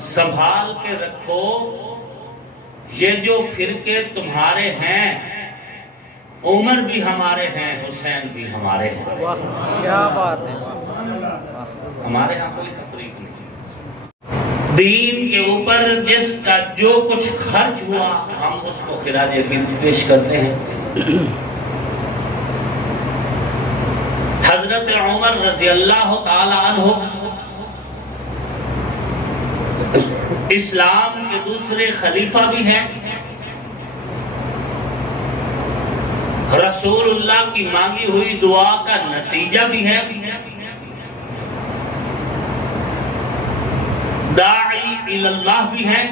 سنبھال کے رکھو، یہ جو فرقے تمہارے ہیں، عمر بھی ہمارے ہیں، حسین بھی ہمارے ہیں۔ کیا بات ہے، ہمارے ہاں کوئی تفریق نہیں۔ دین کے اوپر جس کا جو کچھ خرچ ہوا ہم اس کو خراج عقیدت پیش کرتے ہیں۔ حضرت عمر رضی اللہ تعالی عنہ اسلام کے دوسرے خلیفہ بھی ہیں، رسول اللہ کی مانگی ہوئی دعا کا نتیجہ بھی ہے، داعی اللہ بھی ہیں،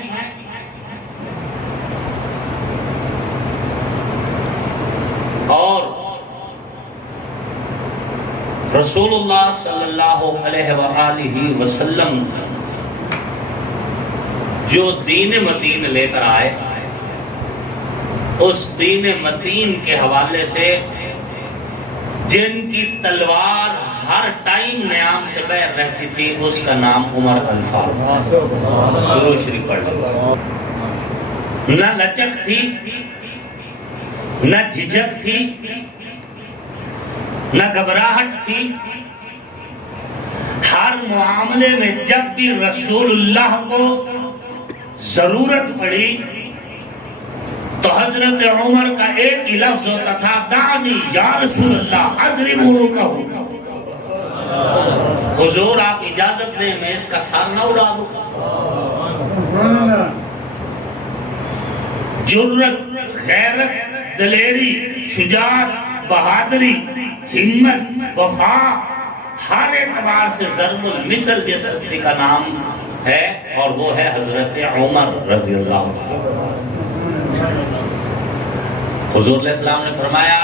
اور رسول اللہ صلی اللہ علیہ وآلہ وسلم جو دین متین لے کر آئے، اس دین متین کے حوالے سے جن کی تلوار ہر ٹائم نیام سے بیر رہتی تھی، اس کا نام عمر الفاروق۔ درود شریف پڑھ لیں۔ نہ لچک تھی، نہ جھجک تھی، نہ گھبراہٹ تھی، ہر معاملے میں جب بھی رسول اللہ کو ضرورت پڑی تو حضرت عمر کا ایک ہی لفظ ہوتا تھا، دعنی یا رسول اللہ اضرب عنقہ۔ حضور آپ اجازت دیں میں اس کا سر نہ اڑا دوں۔ جرت، غیرت، دلیری، شجاعت، بہادری، ہمت، وفا، ہر اعتبار سے ضرب المثل جس ہستی کا نام ہے، اور وہ ہے حضرت عمر رضی اللہ عنہ۔ حضور علیہ السلام نے فرمایا،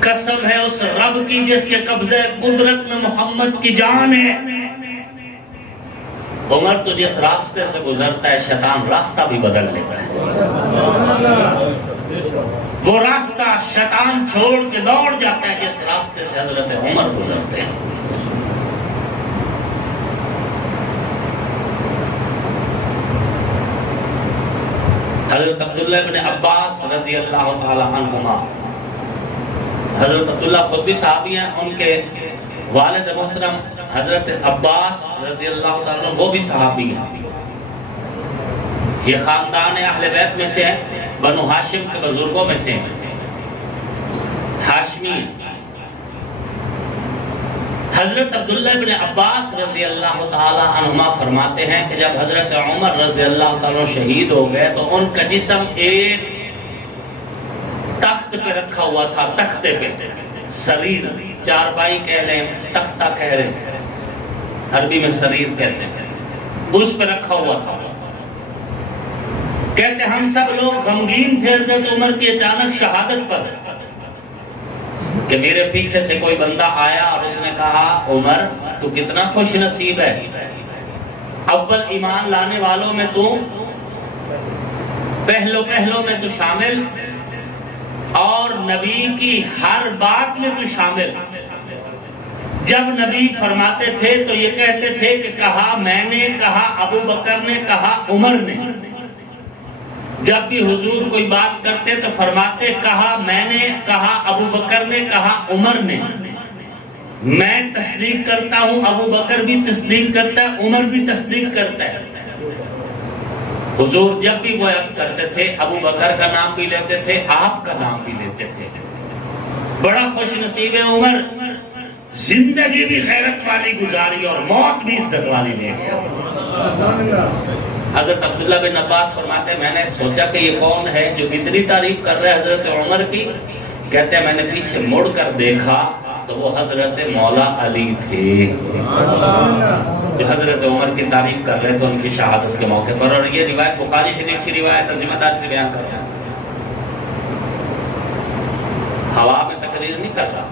قسم ہے اس رب کی جس کے قبضے قدرت میں محمد کی جان ہے، عمر تو جس راستے سے گزرتا ہے شیطان راستہ بھی بدل لیتا ہے۔ وہ راستہ شیطان چھوڑ کے دوڑ جاتا ہے جس راستے سے حضرت عمر گزرتے ہیں۔ حضرت عبداللہ بن عباس رضی اللہ تعالی عنہما، حضرت عبداللہ خود بھی صحابی ہیں، ان کے والد محترم حضرت عباس رضی اللہ تعالی عنہ وہ بھی صحابی ہیں۔ یہ خاندان اہل بیت میں سے ہے، بنو ہاشم کے بزرگوں میں سے ہیں، ہاشمی۔ حضرت عبداللہ بن عباس رضی اللہ تعالی عنہما فرماتے ہیں کہ جب حضرت عمر رضی اللہ تعالی عنہ شہید ہو گئے تو ان کا جسم ایک تخت پہ رکھا ہوا تھا، تختے پہ، سریر، چارپائی کہہ لیں، تختہ کہہ لیں، عربی میں سریر کہتے ہیں، اس پہ رکھا ہوا تھا۔ کہتے ہم سب لوگ غمگین تھے حضرت عمر کی اچانک شہادت پر، کہ میرے پیچھے سے کوئی بندہ آیا اور اس نے کہا، عمر تو کتنا خوش نصیب ہے، اول ایمان لانے والوں میں تو پہلوں میں تو شامل، اور نبی کی ہر بات میں تو شامل۔ جب نبی فرماتے تھے تو یہ کہتے تھے کہ کہا میں نے، کہا ابو بکر نے، کہا عمر نے۔ جب بھی حضور کوئی بات کرتے تو فرماتے کہا میں نے، کہا ابو بکر نے، کہا عمر نے۔ میں تصدیق کرتا ہوں، ابو بکر بھی تصدیق کرتا ہے، عمر بھی تصدیق کرتا ہے۔ حضور جب بھی وہ کرتے تھے ابو بکر کا نام بھی لیتے تھے، آپ کا نام بھی لیتے تھے۔ بڑا خوش نصیب ہے عمر، زندگی بھی غیرت والی گزاری اور موت بھی عزت والی لے گیا۔ حضرت عبداللہ بن عباس فرماتے ہیں میں نے سوچا کہ یہ کون ہے جو اتنی تعریف کر رہے حضرت عمر کی؟ کہتے ہیں میں نے پیچھے مڑ کر دیکھا تو وہ حضرت مولا علی تھے جو حضرت عمر کی تعریف کر رہے تھے ان کی شہادت کے موقع پر۔ اور یہ روایت بخاری شریف کی روایت ذمہ داری سے بیان کر رہا ہوں، ہوا میں تقریر نہیں کر رہا۔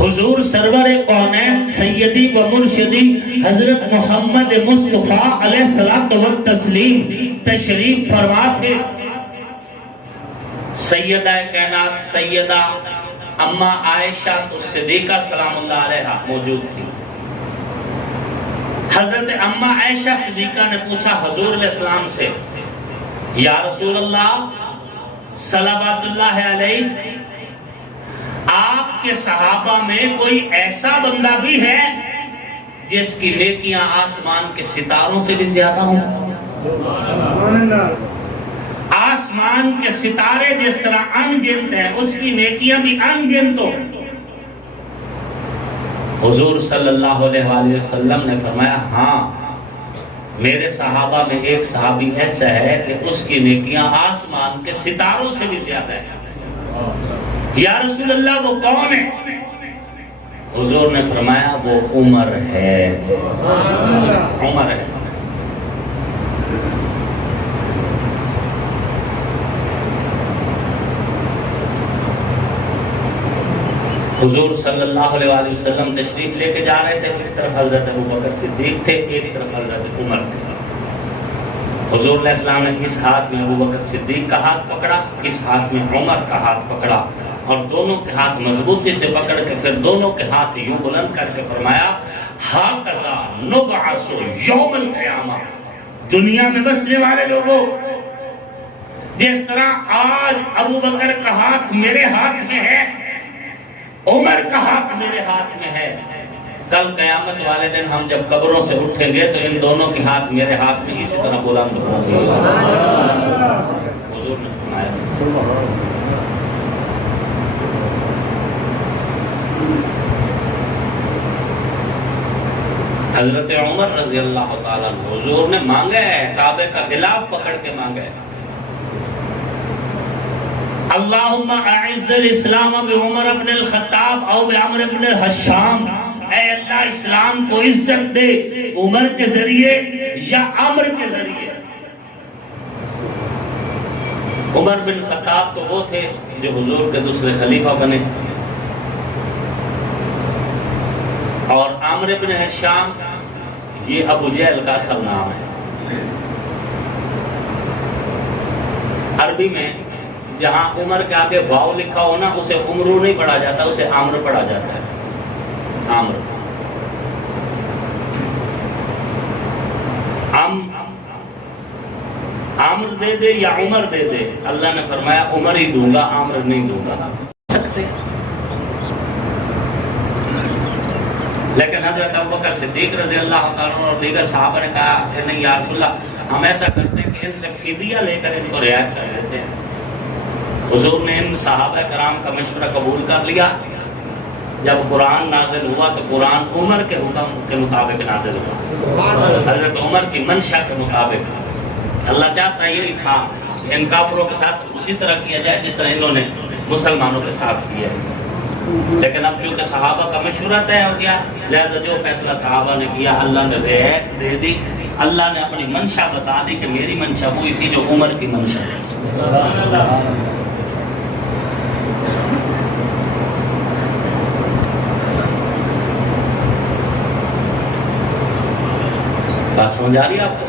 حضور سرور کونین سیدی و مرشدی حضرت محمد مصطفیٰ علیہ الصلوۃ والتسلیم تشریف فرما تھے۔ سیدہ کائنات سیدہ اما عائشہ صدیقہ سلام اللہ علیہا موجود تھی۔ حضرت اما عائشہ صدیقہ نے پوچھا حضور علیہ السلام سے، یا رسول اللہ صلوات اللہ علیہ، آپ کے صحابہ میں کوئی ایسا بندہ بھی ہے جس کی نیکیاں آسمان کے ستاروں سے بھی زیادہ ہوں؟ آسمان کے ستارے جس طرح ان گنت ہیں، اس کی نیکیاں بھی ان گنت ہوں۔ حضور صلی اللہ علیہ وآلہ وسلم نے فرمایا ہاں، میرے صحابہ میں ایک صحابی ایسا ہے کہ اس کی نیکیاں آسمان کے ستاروں سے بھی زیادہ ہیں۔ یا رسول اللہ وہ کون ہے؟ حضور نے فرمایا وہ عمر ہے، عمر ہے۔ حضور صلی اللہ علیہ وآلہ وسلم تشریف لے کے جا رہے تھے، ایک طرف حضرت ابوبکر صدیق تھے، ایک طرف حضرت عمر تھے۔ حضور علیہ السلام نے اس ہاتھ میں ابوبکر صدیق کا ہاتھ پکڑا، اس ہاتھ میں عمر کا ہاتھ پکڑا، اور دونوں کے ہاتھ مضبوطی سے پکڑ کے پھر دونوں کے ہاتھ یوں بلند کر کے فرمایا ہاکذا نبعث یوم القیامہ، دنیا میں بسنے والے لوگوں، جس طرح آج ابوبکر کا ہاتھ میرے ہاتھ میں ہے، عمر کا ہاتھ میرے ہاتھ میں ہے، کل قیامت والے دن ہم جب قبروں سے اٹھیں گے تو ان دونوں کے ہاتھ میرے ہاتھ میں اسی طرح بلند ہوں گے۔ حضور نے فرمایا حضرت عمر رضی اللہ تعالیٰ حضور نے مانگا ہے، کعبے کا غلاف پکڑ کے مانگا ہے، اللہم اعز الاسلام بعمر بن الخطاب او بعمر بن الحشام، اے اللہ اسلام کو عزت دے عمر کے ذریعے یا عمر کے ذریعے۔ عمر بن خطاب تو وہ تھے جو حضور کے دوسرے خلیفہ بنے، اور عمر بن حشام یہ ابو جہل کا اصل نام ہے۔ عربی میں جہاں عمر کے آگے واو لکھا ہو نا، اسے عمرو نہیں پڑھا جاتا، اسے عمر پڑھا جاتا ہے، عمر۔ عمر دے دے یا عمر دے دے، اللہ نے فرمایا عمر ہی دوں گا، عمر نہیں دوں گا۔ لیکن حضرت ابوبکر صدیق رضی اللہ تعالیٰ اور دیگر صحابہ نے کہا کہ نہیں یا رسول اللہ، ہم ایسا کرتے ہیں کہ ان سے فدیہ لے کر ان کو رعایت کر لیتے ہیں۔ حضور نے ان صحابہ کرام کا مشورہ قبول کر لیا۔ جب قرآن نازل ہوا تو قرآن عمر کے حکم کے مطابق نازل ہوا، حضرت عمر کی منشا کے مطابق۔ اللہ چاہتا یہی تھا کہ ان کافروں کے ساتھ اسی طرح کیا جائے جس طرح انہوں نے مسلمانوں کے ساتھ کیا، لیکن اب چونکہ صحابہ کا مشورہ طے ہو گیا، لہذا جو فیصلہ صحابہ نے کیا اللہ نے رعایت دے دی۔ اللہ نے اپنی منشا بتا دی کہ میری منشا وہی تھی جو عمر کی منشا تھی۔ بات سمجھ آ رہی ہے آپ کو؟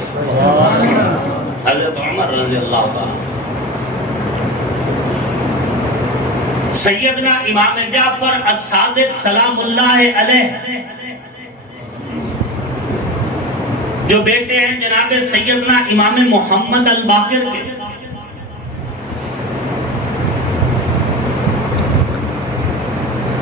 حضرت عمر رضی اللہ تعالیٰ، سیدنا امام جعفر الصادق سلام اللہ علیہ جو بیٹے ہیں جناب سیدنا امام محمد الباقر کے،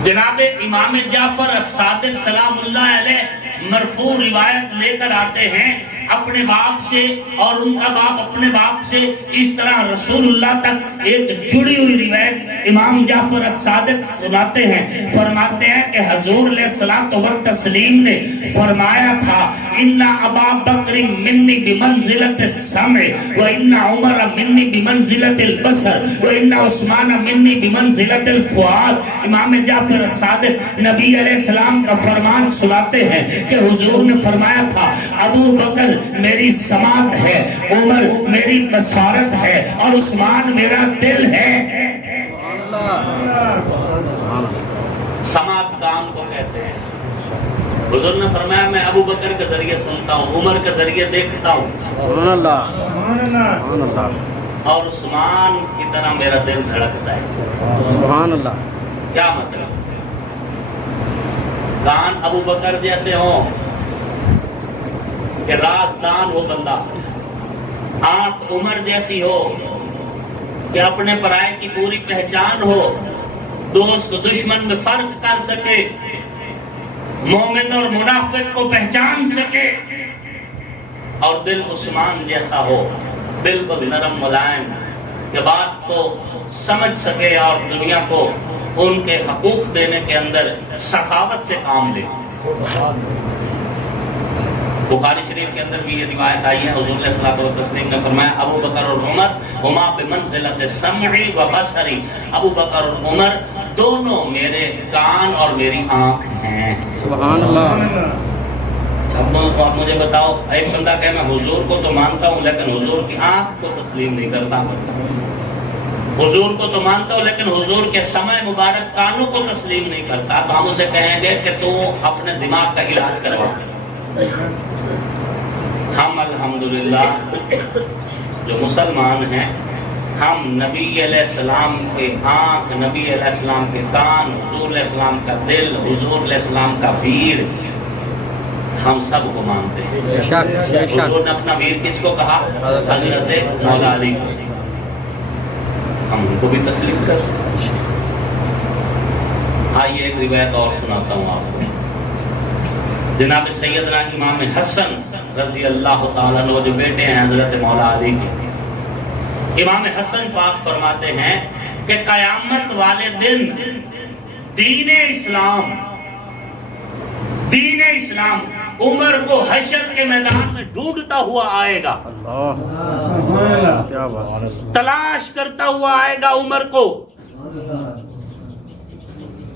جناب امام جعفر الصادق سلام اللہ علیہ مرفوع روایت لے کر آتے ہیں اپنے باپ سے، اور ان کا باپ اپنے باپ سے، اس طرح رسول اللہ تک ایک جڑی ہوئی روایت امام جعفر الصادق سناتے ہیں۔ فرماتے ہیں کہ حضور علیہ الصلوۃ والتسلیم نے فرمایا تھا ان ابا بکر منی بمنزلت السمع وان عمر منی بمنزلت البصر وان عثمان منی بمنزلت الفؤاد۔ امام جعفر الصادق نبی علیہ السلام کا فرمان سناتے ہیں کہ حضور نے فرمایا تھا ابو بکر میری سماعت ہے، عمر میری بصارت ہے، اور عثمان میرا دل ہے۔ سماعت کام کو کہتے ہیں۔ حضور نے فرمایا میں ابو بکر کے ذریعے سنتا ہوں، عمر کے ذریعے دیکھتا ہوں، سبحان اللہ، اور عثمان کی طرح میرا دل دھڑکتا ہے۔ سبحان اللہ۔ کیا مطلب؟ کان ابو بکر جیسے ہوں کہ رازدان وہ بندہ، آنکھ عمر جیسی ہو کہ اپنے پرائے کی پوری پہچان ہو، دوست و دشمن میں فرق کر سکے، مومن اور منافق کو پہچان سکے، اور دل عثمان جیسا ہو، بالکل نرم ملائم، کہ بات کو سمجھ سکے اور دنیا کو ان کے حقوق دینے کے اندر سخاوت سے کام لے۔ بخاری شریف کے اندر بھی یہ روایت آئی ہے، حضور علیہ الصلوۃ والتسلیم نے فرمایا ابو بکر اور عمر ہما بمنزلۃ السمع و بصری، ابو بکر اور عمر دونوں میرے کان اور میری آنکھ ہیں۔ سبحان اللہ۔ اب مجھے بتاؤ، ایک بندہ کہ میں حضور کو تو مانتا ہوں لیکن حضور کی آنکھ کو تسلیم نہیں کرتا، حضور کو تو مانتا ہوں لیکن حضور کے سمع مبارک کانوں کو تسلیم نہیں کرتا، تو ہم اسے کہیں گے کہ تو اپنے دماغ کا علاج کروا۔ ہم الحمدللہ جو مسلمان ہیں، ہم نبی علیہ السلام کے آنکھ، نبی علیہ السلام کے کان، حضور علیہ السلام کا دل، حضور علیہ السلام کا ویر، ہم سب کو مانتے ہیں۔ حضور نے اپنا ویر کس کو کہا؟ حضرت مولا علی کو، ہم ان کو بھی تسلیم کریں۔ آئیے ایک روایت اور سناتا ہوں آپ کو۔ جناب سیدنا امام حسن رضی اللہ تعالیٰ عنہ جو بیٹے ہیں حضرت مولا علی کے، امام حسن پاک فرماتے ہیں کہ قیامت والے دن دین اسلام عمر کو حشر کے میدان میں ڈھونڈتا ہوا آئے گا، تلاش کرتا ہوا آئے گا عمر کو،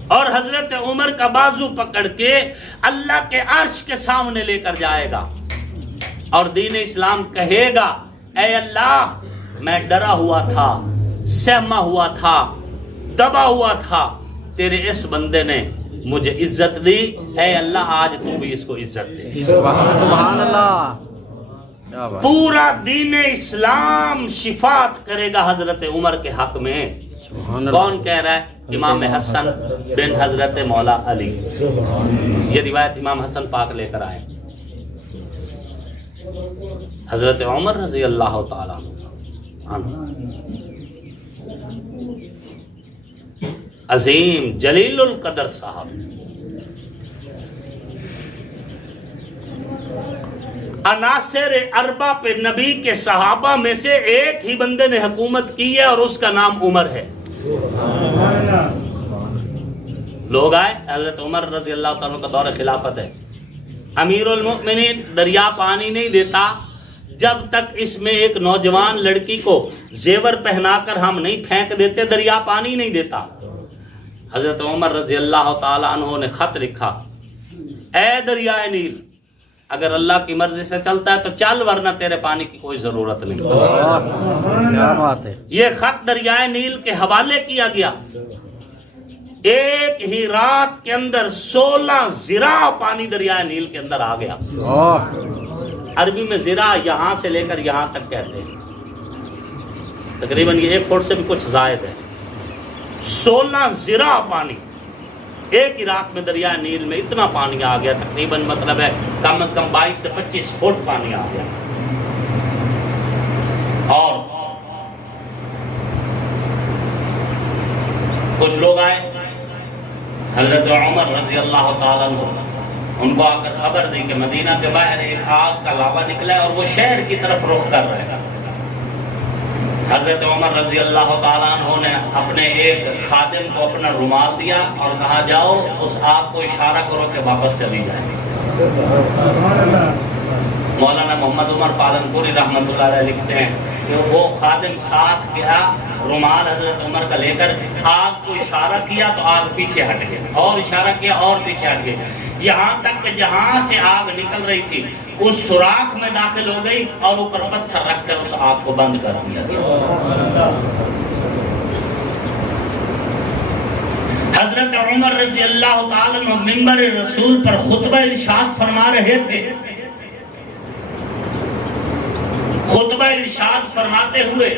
اور حضرت عمر کا بازو پکڑ کے اللہ کے عرش کے سامنے لے کر جائے گا، اور دین اسلام کہے گا اے اللہ میں ڈرا ہوا تھا، سہما ہوا تھا، دبا ہوا تھا، تیرے اس بندے نے مجھے عزت دی، اے اللہ آج تو بھی اس کو عزت دے۔ سبحان اللہ۔ پورا دین اسلام شفاعت کرے گا حضرت عمر کے حق میں۔ کون کہہ رہا ہے؟ امام حسن بن حضرت مولا علی۔ یہ روایت امام حسن پاک لے کر آئے۔ حضرت عمر رضی اللہ تعالیٰ عنہ عظیم جلیل القدر صاحب، عناصر اربع پہ نبی کے صحابہ میں سے ایک ہی بندے نے حکومت کی ہے اور اس کا نام عمر ہے۔ لوگ آئے، حضرت عمر رضی اللہ تعالیٰ کا دور خلافت ہے، امیر المؤمنین دریا پانی نہیں دیتا جب تک اس میں ایک نوجوان لڑکی کو زیور پہنا کر ہم نہیں پھینک دیتے، دریا پانی نہیں دیتا۔ حضرت عمر رضی اللہ تعالیٰ عنہ نے خط لکھا، اے دریائے نیل، اگر اللہ کی مرضی سے چلتا ہے تو چل، ورنہ تیرے پانی کی کوئی ضرورت نہیں۔ کیا بات ہے۔ یہ خط دریائے نیل کے حوالے کیا گیا، ایک ہی رات کے اندر 16 ذراع پانی دریائے نیل کے اندر آ گیا۔ عربی میں ذراع یہاں سے لے کر یہاں تک کہتے ہیں، تقریباً یہ 1 فٹ سے بھی کچھ زائد ہے۔ 16 ذراع پانی ایک ہی رات میں دریائے نیل میں اتنا پانی آ گیا، تقریباً مطلب ہے کم از کم 22 سے 25 فٹ پانی آ گیا۔ اور کچھ لوگ آئے، حضرت عمر رضی اللہ تعالیٰ عنہ، ان کو آ کر خبر دی کہ مدینہ کے باہر ایک آگ کا لاوا نکلا ہے اور وہ شہر کی طرف رخ کر رہے گا۔ حضرت عمر رضی اللہ تعالیٰ عنہ نے اپنے ایک خادم کو اپنا رومال دیا اور کہا جاؤ اس آگ کو اشارہ کرو کہ واپس چلی جائے۔ مولانا محمد عمر پالنپوری رحمۃ اللہ علیہ لکھتے ہیں کہ وہ خادم ساتھ گیا، رومال حضرت عمر کا لے کر آگ کو اشارہ کیا تو آگ پیچھے ہٹ گئی، اور اشارہ کیا اور پیچھے ہٹ گئی، یہاں تک کہ جہاں سے آگ نکل رہی تھی اس سوراخ میں داخل ہو گئی اور اوپر پتھر رکھ کر اس آگ کو بند کر دیا گیا۔ حضرت عمر رضی اللہ تعالیٰ عنہ منبر رسول پر خطبہ ارشاد فرما رہے تھے، خطبہ ارشاد فرماتے ہوئے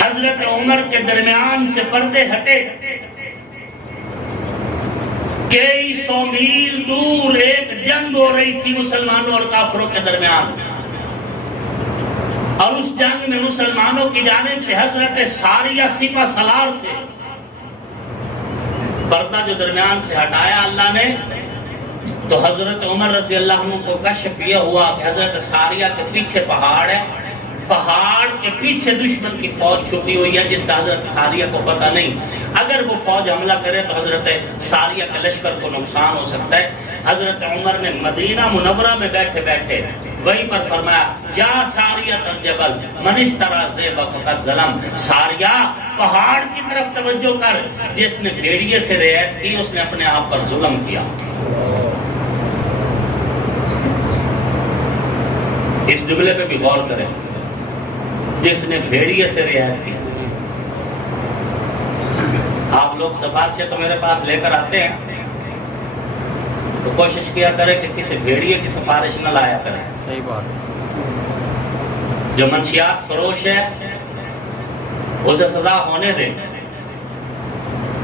حضرت عمر کے درمیان سے پردے ہٹے، کئی سو میل دور ایک جنگ ہو رہی تھی مسلمانوں اور کافروں کے درمیان، اور اس جنگ میں مسلمانوں کی جانب سے حضرت ساریہ سپہ سالار تھے۔ پردہ جو درمیان سے ہٹایا اللہ نے، تو حضرت عمر رضی اللہ عنہ کو کشف یہ ہوا کہ حضرت ساریہ کے پیچھے پہاڑ ہے، پہاڑ کے پیچھے دشمن کی فوج چھپی ہوئی ہے جس کا حضرت ساریہ کو پتہ نہیں۔ اگر وہ فوج حملہ کرے تو حضرت ساریہ کے لشکر کو نقصان ہو سکتا ہے۔ حضرت عمر نے مدینہ منورہ میں بیٹھے بیٹھے وہیں پر فرمایا، یا ساریہ الجبل من اشتری الذئب فقد ظلم، ساریہ پہاڑ کی طرف توجہ کر، جس نے بھیڑیے سے رعایت کی اس نے اپنے آپ پر ظلم کیا۔ اس جملے پہ بھی غور کریں، جس نے بھیڑیے سے رعایت کی۔ آپ لوگ سفارشیں تو میرے پاس لے کر آتے ہیں، تو کوشش کیا کریں کہ کسی بھیڑیے کی سفارش نہ لایا کریں۔ صحیح بات۔ جو منشیات فروش ہے اسے سزا ہونے دیں،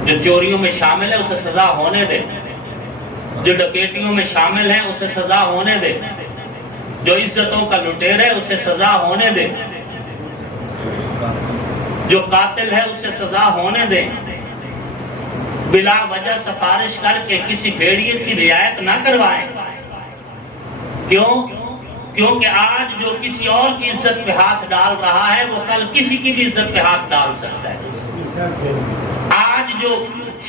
جو چوریوں میں شامل ہے اسے سزا ہونے دیں، جو ڈکیٹیوں میں شامل ہے اسے سزا ہونے دیں، جو عزتوں کا لٹیر ہے اسے سزا ہونے دیں، جو قاتل ہے اسے سزا ہونے دیں۔ بلا وجہ سفارش کر کے کسی بھیڑیے کی رعایت نہ کروائیں۔ کیوں؟ کیونکہ آج جو کسی اور کی عزت پہ ہاتھ ڈال رہا ہے وہ کل کسی کی بھی عزت پہ ہاتھ ڈال سکتا ہے۔ آج جو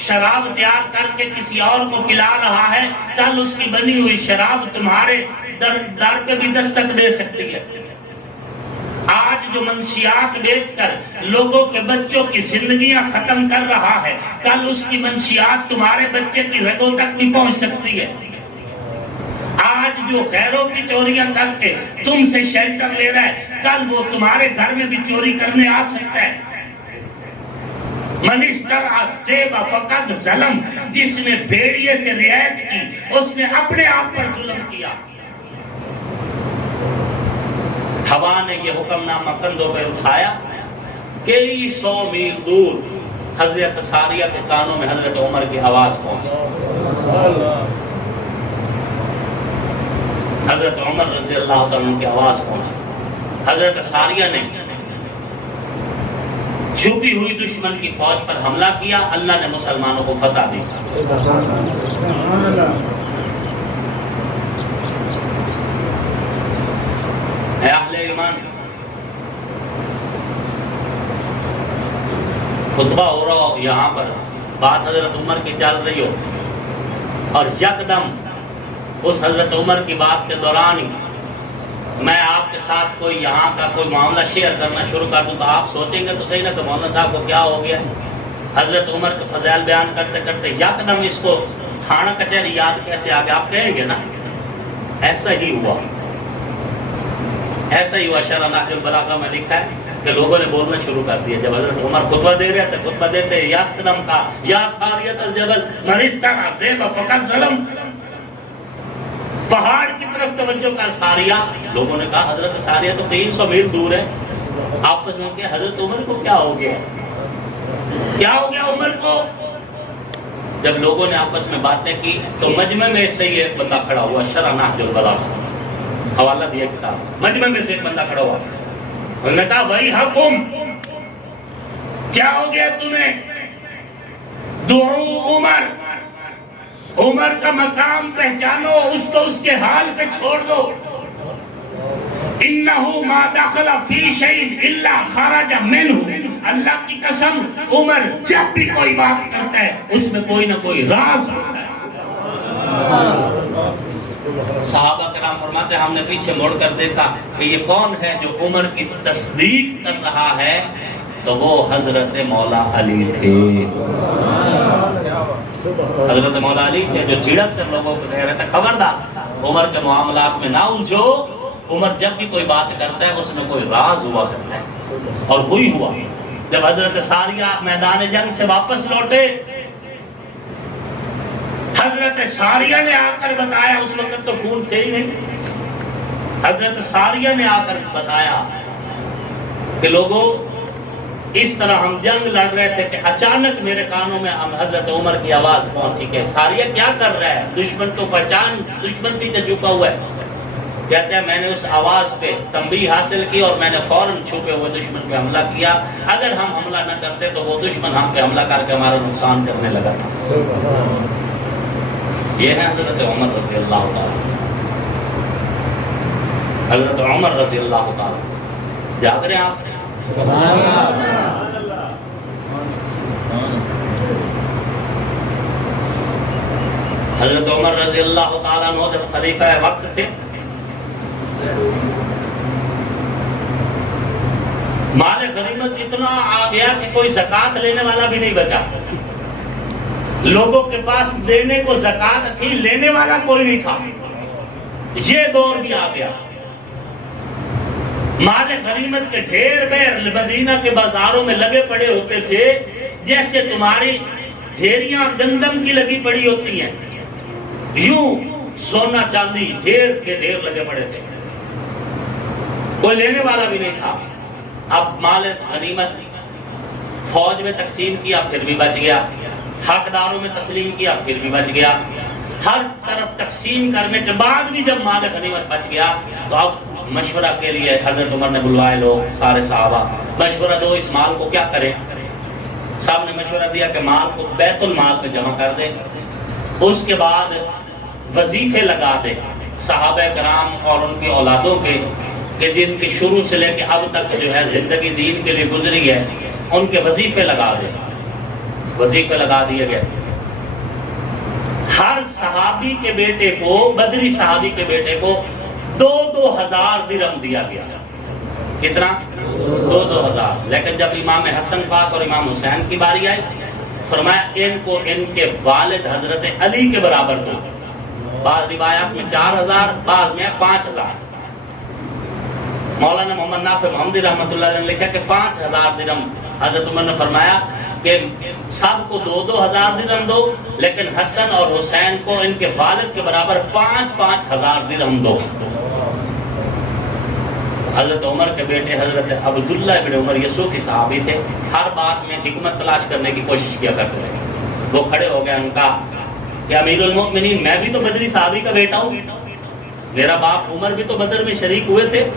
شراب تیار کر کے کسی اور کو پلا رہا ہے کل اس کی بنی ہوئی شراب تمہارے در پہ بھی دستک دے سکتی ہے۔ آج جو منشیات بیچ کر لوگوں کے بچوں کی زندگیاں ختم کر رہا ہے کل اس کی منشیات تمہارے بچے کی رگوں تک بھی پہنچ سکتی ہے۔ آج جو غیروں کی چوریاں کر کے تم سے شیلٹر لے رہا ہے کل وہ تمہارے گھر میں بھی چوری کرنے آ سکتا ہے۔ من اشتری الذئب فقد ظلم، جس نے بھیڑیے سے رعایت کی اس نے اپنے آپ پر ظلم کیا۔ ہوا نے یہ حکم نامہ کندھوں پہ اٹھایا، کئی سو میل دور حضرت ساریہ کے کانوں میں حضرت عمر کی آواز پہنچی۔ حضرت عمر رضی اللہ عنہ کی آواز پہنچی۔ حضرت ساریہ نے چھپی ہوئی دشمن کی فوج پر حملہ کیا، اللہ نے مسلمانوں کو فتح دی۔ اے اہل ایمان، خطبہ ہو رہا ہو یہاں پر، بات حضرت عمر کی چل رہی ہو، اور یکدم اس حضرت عمر کی بات کے دوران ہی میں آپ کے ساتھ کوئی یہاں کا کوئی معاملہ شیئر کرنا شروع کر دوں تو آپ سوچیں گے تو صحیح نا کہ مولانا صاحب کو کیا ہو گیا۔ حضرت عمر کے فضائل بیان کرتے کرتے یکدم اس کو تھانہ کچہری یاد کیسے آ گیا؟ آپ کہیں گے نا ایسا ہی ہوا، ایسا ہی ہوا۔ شرح نہج البلاغہ میں لکھا ہے کہ لوگوں نے بولنا شروع کر دیا جب حضرت عمر خطبہ دے رہے تھے، خطبہ دیتے یکدم کا یا ساریۃ الجبل من اشتری الذئب فقد ظلم، پہاڑ کی طرف توجہ کر ساریہ۔ لوگوں نے کہا حضرت ساریہ تو 300 میل دور ہے۔ آپس میں کہ حضرت عمر کو کیا ہو گیا، کیا ہو گیا عمر کو؟ جب لوگوں نے آپس میں باتیں کی تو مجمع میں سے ہی ایک بندہ کھڑا ہوا، شرح نہج البلاغہ حوالہ دیا کتاب، مجمع میں سے ایک بندہ کھڑا ہوا، انہوں نے کہا وہی حکم، کیا ہو گیا تمہیں؟ دعو عمر، عمر کا مقام پہچانو، اس کو اس کے حال پہ چھوڑ دو۔ انہو ما دخل فی شیء الا خرج منہ، اللہ کی قسم عمر جب بھی کوئی بات کرتا ہے اس میں کوئی نہ کوئی راز ہوتا ہے۔ صحابہ کرام فرماتے ہیں ہم نے پیچھے مڑ کر دیکھا کہ یہ کون ہے جو عمر کی تصدیق کر رہا ہے، تو وہ حضرت مولا علی تھے۔ حضرت مولا علی تھے جو جھڑک کر لوگوں کو کہہ رہے تھے خبردار عمر کے معاملات میں نہ الجھو، عمر جب بھی کوئی بات کرتا ہے اس میں کوئی راز ہوا کرتا ہے۔ اور وہی ہوا جب حضرت ساریہ میدان جنگ سے واپس لوٹے، حضرت ساریہ نے آ کر بتایا، اس وقت تو فون تھے ہی نہیں، حضرت ساریہ نے آ کر بتایا کہ لوگوں اس طرح ہم جنگ لڑ رہے تھے کہ اچانک میرے کانوں میں حضرت عمر کی آواز پہنچی کہ ساریہ کیا کر رہا ہے؟ دشمن کو پہچان، دشمن بھی تو چھپا ہوا ہے۔ کہتے ہیں میں نے اس آواز پہ تنبیہ حاصل کی اور میں نے فوراً چھپے ہوئے دشمن پہ حملہ کیا۔ اگر ہم حملہ نہ کرتے تو وہ دشمن ہم پہ حملہ کر کے ہمارا نقصان کرنے لگا تھا۔ یہ ہے حضرت عمر رضی اللہ تعالیٰ، حضرت عمر رضی اللہ تعالیٰ۔ جاگ رہے ہیں آپ؟ حضرت عمر رضی اللہ تعالیٰ عنہ جب خلیفہ وقت تھے، مال غنیمت اتنا آ گیا کہ کوئی زکوٰۃ لینے والا بھی نہیں بچا۔ لوگوں کے پاس دینے کو زکوٰۃ تھی، لینے والا کوئی نہیں تھا۔ یہ دور بھی آ گیا۔ مال غنیمت کے ڈھیر بیر مدینہ کے بازاروں میں لگے پڑے ہوتے تھے، جیسے تمہاری ڈھیریاں گندم کی لگی پڑی ہوتی ہیں، یوں سونا چاندی ڈھیر کے ڈھیر لگے پڑے تھے، کوئی لینے والا بھی نہیں تھا۔ اب مال غنیمت فوج میں تقسیم کیا پھر بھی بچ گیا، حقداروں میں تسلیم کیا پھر بھی بچ گیا۔ ہر طرف تقسیم کرنے کے بعد بھی جب مال غنیمت بچ گیا تو اب مشورہ کے لیے حضرت عمر نے بلوائے لوگ، سارے صحابہ، مشورہ دو اس مال کو کیا کریں۔ سب نے مشورہ دیا کہ مال کو بیت المال میں جمع کر دے، اس کے بعد وظیفے لگا دے صحابہ کرام اور ان کی اولادوں کے، کہ جن کی شروع سے لے کے اب تک جو ہے زندگی دین کے لیے گزری ہے، ان کے وظیفے لگا دے۔ وظیفے لگا دیے گئے۔ ہر صحابی کے بیٹے کو، بدری صحابی کے بیٹے کو 2,000 درہم دیا گیا۔ کتنا؟ 2,000۔ لیکن جب امام حسن پاک اور امام حسین کی باری آئی، فرمایا ان کو ان کے والد حضرت علی کے برابر دو۔ بعض روایات میں 4,000، بعض میں 5,000۔ مولانا محمد نافع محمدی رحمۃ اللہ علیہ نے لکھا کہ 5,000 درہم۔ حضرت عمر نے فرمایا کہ سب کو 2,000 درہم دو، لیکن حسن اور حسین کو ان کے والد کے برابر 5,000 درہم دو۔ حضرت عمر کے بیٹے حضرت عبداللہ ابن عمر یہ صوفی صحابی تھے، ہر بات میں حکمت تلاش کرنے کی کوشش کیا کرتے تھے۔ وہ کھڑے ہو گئے، ان کا کہ امیر المؤمنین میں بھی تو بدری صحابی کا بیٹا ہوں، میرا باپ عمر بھی تو بدر میں شریک ہوئے تھے،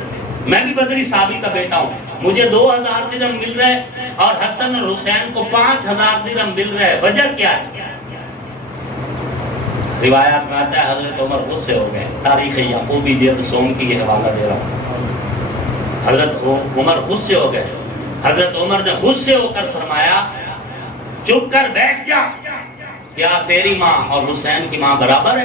میں بھی بدری صحابی کا بیٹا ہوں، مجھے 2,000 درہم مل رہے اور حسن اور حسین کو 5,000 درہم مل رہے، وجہ کیا ہے؟ روایات میں آتا ہے حضرت عمر غصے ہو گئے۔ تاریخ یعقوبی جلد سوم کی یہ حوالہ دے رہا ہوں۔ حضرت عمر غصے ہو گئے۔ حضرت عمر نے غصے ہو کر فرمایا چپ کر بیٹھ جا، کیا تیری ماں اور حسین کی ماں برابر ہے؟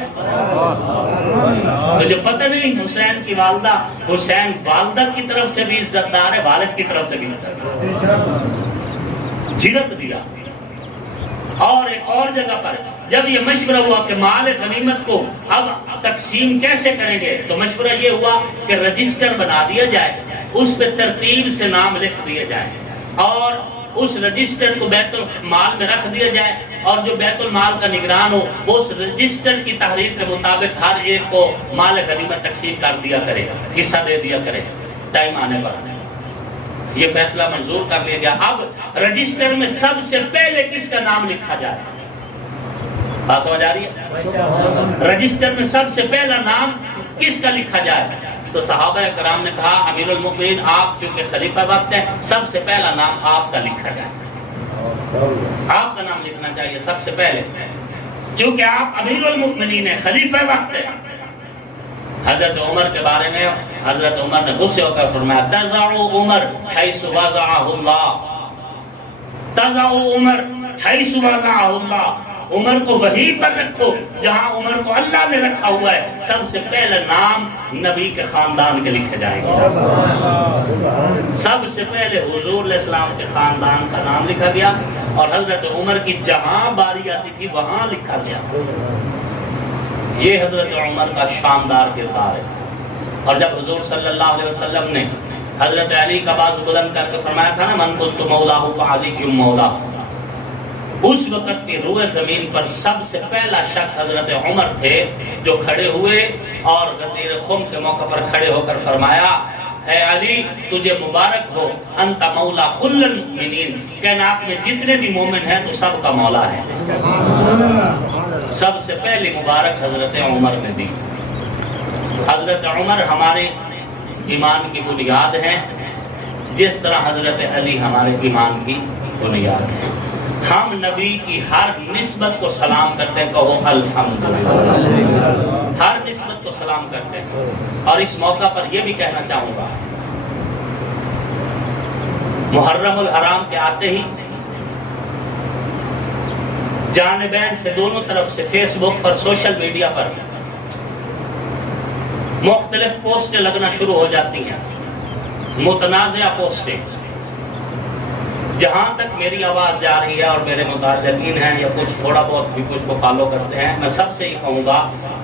تجھے پتہ نہیں حسین کی والدہ، حسین والدہ کی طرف سے بھی عزت دار ہے، والد کی طرف سے بھی عزت دار ہے۔ جھڑک دیا۔ اور ایک اور جگہ پر جب یہ مشورہ ہوا کہ مال غنیمت کو اب تقسیم کیسے کریں گے، تو مشورہ یہ ہوا کہ رجسٹر بنا دیا جائے، اس پہ ترتیب سے نام لکھ دیے جائیں اور اس رجسٹر کو بیت المال میں رکھ دیا جائے، اور جو بیت المال کا نگران ہو وہ اس رجسٹر کی تحریر کے مطابق ہر ایک کو مال غنیمت تقسیم کر دیا کرے، حصہ دے دیا کرے ٹائم آنے پر۔ یہ فیصلہ منظور کر لیا گیا۔ اب رجسٹر میں سب سے پہلے کس کا نام لکھا جائے؟ بات سمجھ آ رہی ہے؟ رجسٹر میں سب سے پہلا نام کس کا لکھا جائے؟ تو صحابہ کرام نے کہا امیر المؤمنین آپ چونکہ خلیفہ وقت ہے، سب سے پہلا نام آپ کا لکھا جائے، آپ کا نام لکھنا چاہیے سب سے پہلے، چونکہ آپ امیر المؤمنین ہیں، خلیفہ وقت ہے۔ حضرت عمر کے بارے میں حضرت عمر نے غصے ہو کر فرمایا تضع عمر حیث وضعہ اللہ، تضع عمر حیث وضعہ اللہ، عمر کو وہیں پر رکھو جہاں عمر کو اللہ نے رکھا ہوا ہے۔ سب سے پہلا نام نبی کے خاندان کے لکھے جائیں گے، سب سے پہلے حضور علیہ السلام کے خاندان کا نام لکھا گیا، اور حضرت عمر کی جہاں باری آتی تھی وہاں لکھا گیا۔ یہ حضرت عمر کا شاندار کردار ہے۔ اور جب حضور صلی اللہ علیہ وسلم نے حضرت علی کا بازو بلند کر کے فرمایا تھا نا من کنت مولاہ فعلی مولاہ، اس وقت کی روئے زمین پر سب سے پہلا شخص حضرت عمر تھے جو کھڑے ہوئے اور غدیر خم کے موقع پر کھڑے ہو کر فرمایا اے علی تجھے مبارک ہو، انت مولا کل المؤمنین، کائنات میں جتنے بھی مومن ہیں تو سب کا مولا ہے۔ سب سے پہلی مبارک حضرت عمر نے دی۔ حضرت عمر ہمارے ایمان کی بنیاد ہے، جس طرح حضرت علی ہمارے ایمان کی بنیاد ہے۔ ہم نبی کی ہر نسبت کو سلام کرتے ہیں، کہو الحمدللہ، ہر نسبت کو سلام کرتے ہیں۔ اور اس موقع پر یہ بھی کہنا چاہوں گا، محرم الحرام کے آتے ہی جانبین سے دونوں طرف سے فیس بک پر، سوشل میڈیا پر مختلف پوسٹیں لگنا شروع ہو جاتی ہیں، متنازعہ پوسٹیں۔ جہاں تک میری آواز جا رہی ہے اور میرے متعلقین ہیں یا کچھ تھوڑا بہت بھی کچھ کو فالو کرتے ہیں، میں سب سے ہی کہوں گا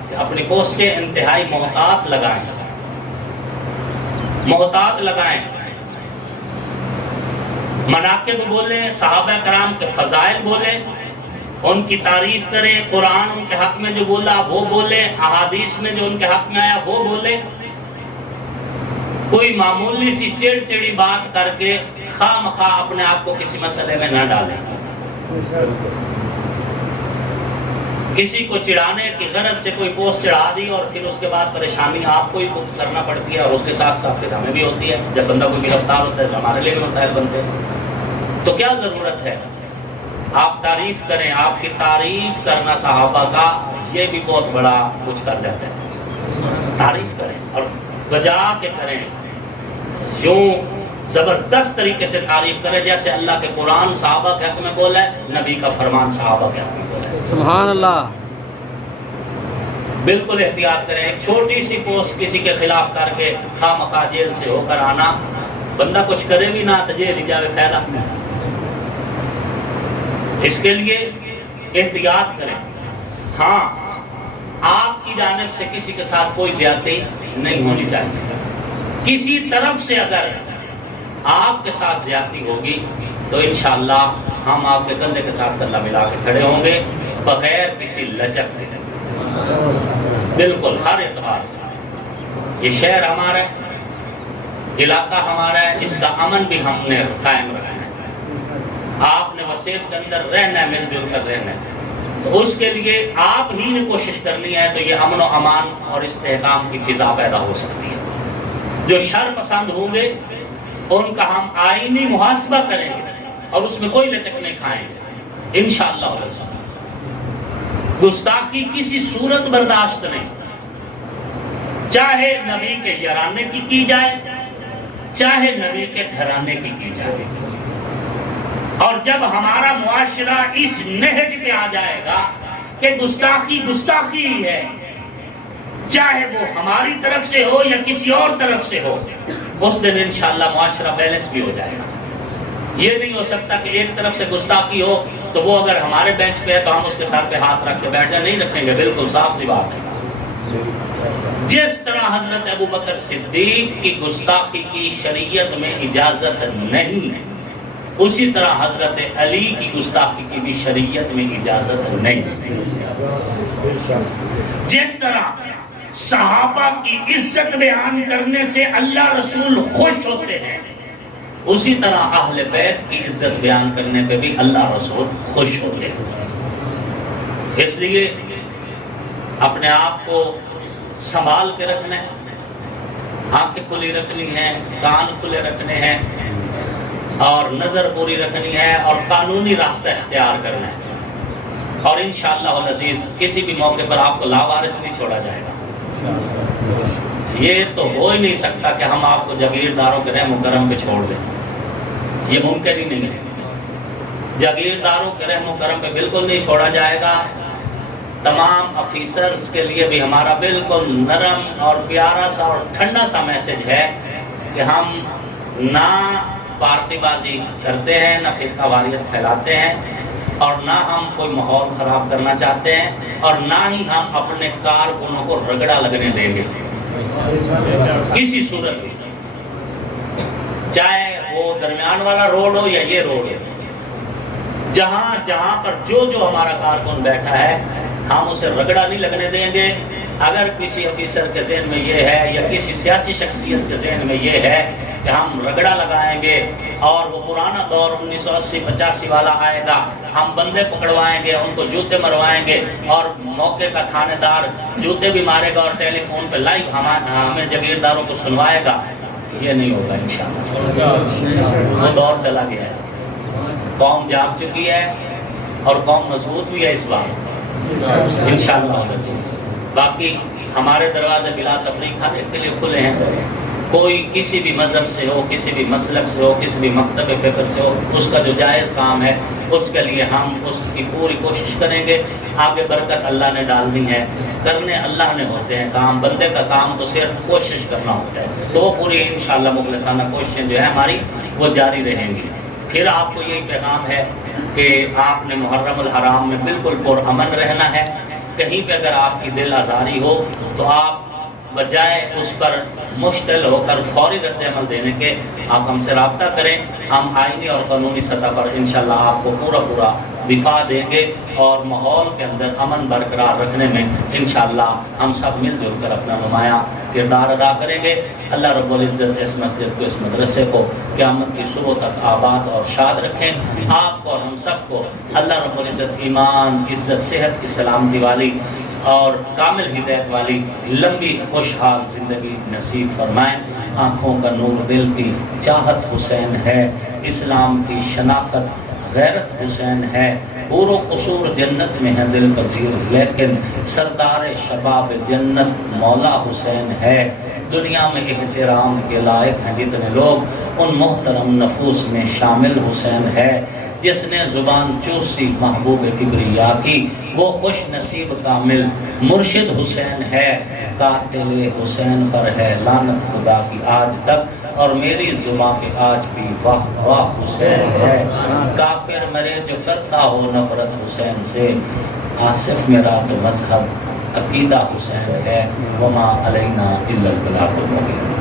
کہ اپنی پوسٹیں انتہائی محتاط لگائیں، محتاط لگائیں۔ مناقب بولیں، صحابہ کرام کے فضائل بولیں، ان کی تعریف کریں، قرآن ان کے حق میں جو بولا وہ بولیں، احادیث میں جو ان کے حق میں آیا وہ بولیں۔ کوئی معمولی سی چڑ چڑی بات کر کے خواہ مخواہ اپنے آپ کو کسی مسئلے میں نہ ڈالیں۔ کسی کو چڑھانے کی غرض سے کوئی پوسٹ چڑھا دی اور پھر اس کے بعد پریشانی آپ کو ہی کرنا پڑتی ہے، اور اس کے ساتھ ساتھ پھر ہمیں بھی ہوتی ہے۔ جب بندہ کوئی گرفتار ہوتا ہے تو ہمارے لیے بھی مسائل بنتے ہیں۔ تو کیا ضرورت ہے؟ آپ تعریف کریں، آپ کی تعریف کرنا صحابہ کا یہ بھی بہت بڑا کچھ کر دیتا ہے۔ تعریف کریں اور بجا کے کریں، یوں زبردست طریقے سے تعریف کریں جیسے اللہ کے قرآن صحابہ کے حق میں بولا ہے، نبی کا فرمان صحابہ کے حق میں بولا ہے۔ سبحان اللہ۔ بالکل احتیاط کریں، ایک چھوٹی سی پوسٹ کسی کے خلاف کر کے خواہ مخواہ جیل سے ہو کر آنا، بندہ کچھ کرے بھی نہ تو جیل ہی جاوے، فائدہ اس کے لیے احتیاط کریں۔ ہاں، آپ کی جانب سے کسی کے ساتھ کوئی زیادتی نہیں ہونی چاہیے۔ کسی طرف سے اگر آپ کے ساتھ زیادتی ہوگی تو انشاءاللہ ہم آپ کے کندھے کے ساتھ کندھا ملا کے کھڑے ہوں گے، بغیر کسی لچک کے، بالکل ہر اعتبار سے۔ یہ شہر ہمارا ہے، علاقہ ہمارا ہے، اس کا امن بھی ہم نے قائم رکھنا ہے۔ آپ نے وسیب کے اندر رہنا ہے، مل جل کر رہنا ہے، تو اس کے لیے آپ ہی نے کوشش کرنی ہے، تو یہ امن و امان اور استحکام کی فضا پیدا ہو سکتی ہے۔ جو شر پسند ہوں گے ان کا ہم آئینی محاسبہ کریں گے اور اس میں کوئی لچک نہیں کھائیں گے انشاءاللہ۔ گستاخی کسی صورت برداشت نہیں، چاہے نبی کے یارانے کی جائے، چاہے نبی کے گھرانے کی جائے۔ اور جب ہمارا معاشرہ اس نہج پہ آ جائے گا کہ گستاخی گستاخی ہی ہے، چاہے وہ ہماری طرف سے ہو یا کسی اور طرف سے ہو، اس دن انشاءاللہ معاشرہ بیلنس بھی ہو جائے گا۔ یہ نہیں ہو سکتا کہ ایک طرف سے گستاخی ہو تو وہ اگر ہمارے بینچ پہ ہے تو ہم اس کے سر پہ ہاتھ رکھ کے بیٹھ جائیں، نہیں رکھیں گے، بالکل صاف سی بات ہے۔ جس طرح حضرت ابو بکر صدیق کی گستاخی کی شریعت میں اجازت نہیں ہے، اسی طرح حضرت علی کی گستاخی کی بھی شریعت میں اجازت نہیں ہے۔ جس طرح صحابہ کی عزت بیان کرنے سے اللہ رسول خوش ہوتے ہیں، اسی طرح اہل بیت کی عزت بیان کرنے پہ بھی اللہ رسول خوش ہوتے ہیں۔ اس لیے اپنے آپ کو سنبھال کے رکھنا ہے، آنکھیں کھلی رکھنی ہیں، کان کھلے رکھنے ہیں، اور نظر پوری رکھنی ہے، اور قانونی راستہ اختیار کرنا ہے۔ اور انشاءاللہ العزیز کسی بھی موقع پر آپ کو لاوارث نہیں چھوڑا جائے گا۔ یہ تو ہو ہی نہیں سکتا کہ ہم آپ کو جاگیرداروں کے رحم و کرم پہ چھوڑ دیں، یہ ممکن ہی نہیں ہے۔ جاگیرداروں کے رحم و کرم پہ بالکل نہیں چھوڑا جائے گا۔ تمام آفیسرز کے لیے بھی ہمارا بالکل نرم اور پیارا سا اور ٹھنڈا سا میسج ہے کہ ہم نہ پارٹی بازی کرتے ہیں، نہ فرقہ واریت پھیلاتے ہیں، اور نہ ہم کوئی ماحول خراب کرنا چاہتے ہیں، اور نہ ہی ہم اپنے کارکنوں کو رگڑا لگنے دیں گے کسی صورت میں، چاہے وہ درمیان والا روڈ ہو یا یہ روڈ ہو۔ جہاں جہاں پر جو ہمارا کارکن بیٹھا ہے ہم اسے رگڑا نہیں لگنے دیں گے، اگر کسی آفیسر کے ذہن میں یہ ہے یا کسی سیاسی شخصیت کے ذہن میں یہ ہے کہ ہم رگڑا لگائیں گے اور وہ پرانا دور 1980-85 والا آئے گا، ہم بندے پکڑوائیں گے، ان کو جوتے مروائیں گے اور موقع کا تھانے دار جوتے بھی مارے گا اور ٹیلی فون پہ لائیو ہمیں جاگیرداروں کو سنوائے گا، یہ نہیں ہوگا انشاءاللہ۔ وہ دور چلا گیا ہے، قوم جاگ چکی ہے اور قوم مضبوط بھی ہے اس بات انشاءاللہ العزیز۔ باقی ہمارے دروازے بلا تفریق ہر ایک کے لیے کھلے ہیں، کوئی کسی بھی مذہب سے ہو، کسی بھی مسلک سے ہو، کسی بھی مکتب فکر سے ہو، اس کا جو جائز کام ہے اس کے لیے ہم اس کی پوری کوشش کریں گے۔ آگے برکت اللہ نے ڈالنی ہے، کرنے اللہ نے ہوتے ہیں کام، بندے کا کام تو صرف کوشش کرنا ہوتا ہے، تو وہ پوری انشاءاللہ مخلصانہ کوششیں جو ہے ہماری وہ جاری رہیں گی۔ پھر آپ کو یہی پیغام ہے کہ آپ نے محرم الحرام میں بالکل پرامن رہنا ہے۔ کہیں پہ اگر آپ کی دل آزاری ہو تو آپ بجائے اس پر مشتعل ہو کر فوری رد عمل دینے کے آپ ہم سے رابطہ کریں، ہم آئینی اور قانونی سطح پر انشاءاللہ آپ کو پورا دفاع دیں گے اور ماحول کے اندر امن برقرار رکھنے میں انشاءاللہ ہم سب مل جل کر اپنا نمایاں کردار ادا کریں گے۔ اللہ رب العزت اس مسجد کو، اس مدرسے کو قیامت کی صبح تک آباد اور شاد رکھیں۔ آپ کو اور ہم سب کو اللہ رب العزت ایمان، عزت، صحت کی سلامتی والی اور کامل ہدایت والی لمبی خوشحال زندگی نصیب فرمائیں۔ آنکھوں کا نور، دل کی چاہت حسین ہے، اسلام کی شناخت غیرت حسین ہے، پور و قصور جنت میں ہے دل پذیر، لیکن سردار شباب جنت مولا حسین ہے۔ دنیا میں احترام کے لائق ہیں جتنے لوگ، ان محترم نفوس میں شامل حسین ہے۔ جس نے زبان چوسی محبوب کبریا کی، وہ خوش نصیب کامل مرشد حسین ہے۔ قاتل حسین پر ہے لعنت خدا کی آج تک، اور میری زبان پہ آج بھی واہ واہ حسین ہے۔ کافر مرے جو کرتا ہو نفرت حسین سے، آصف میرا تو مذہب عقیدہ حسین ہے۔ وما علینا الا البلاغ المبین۔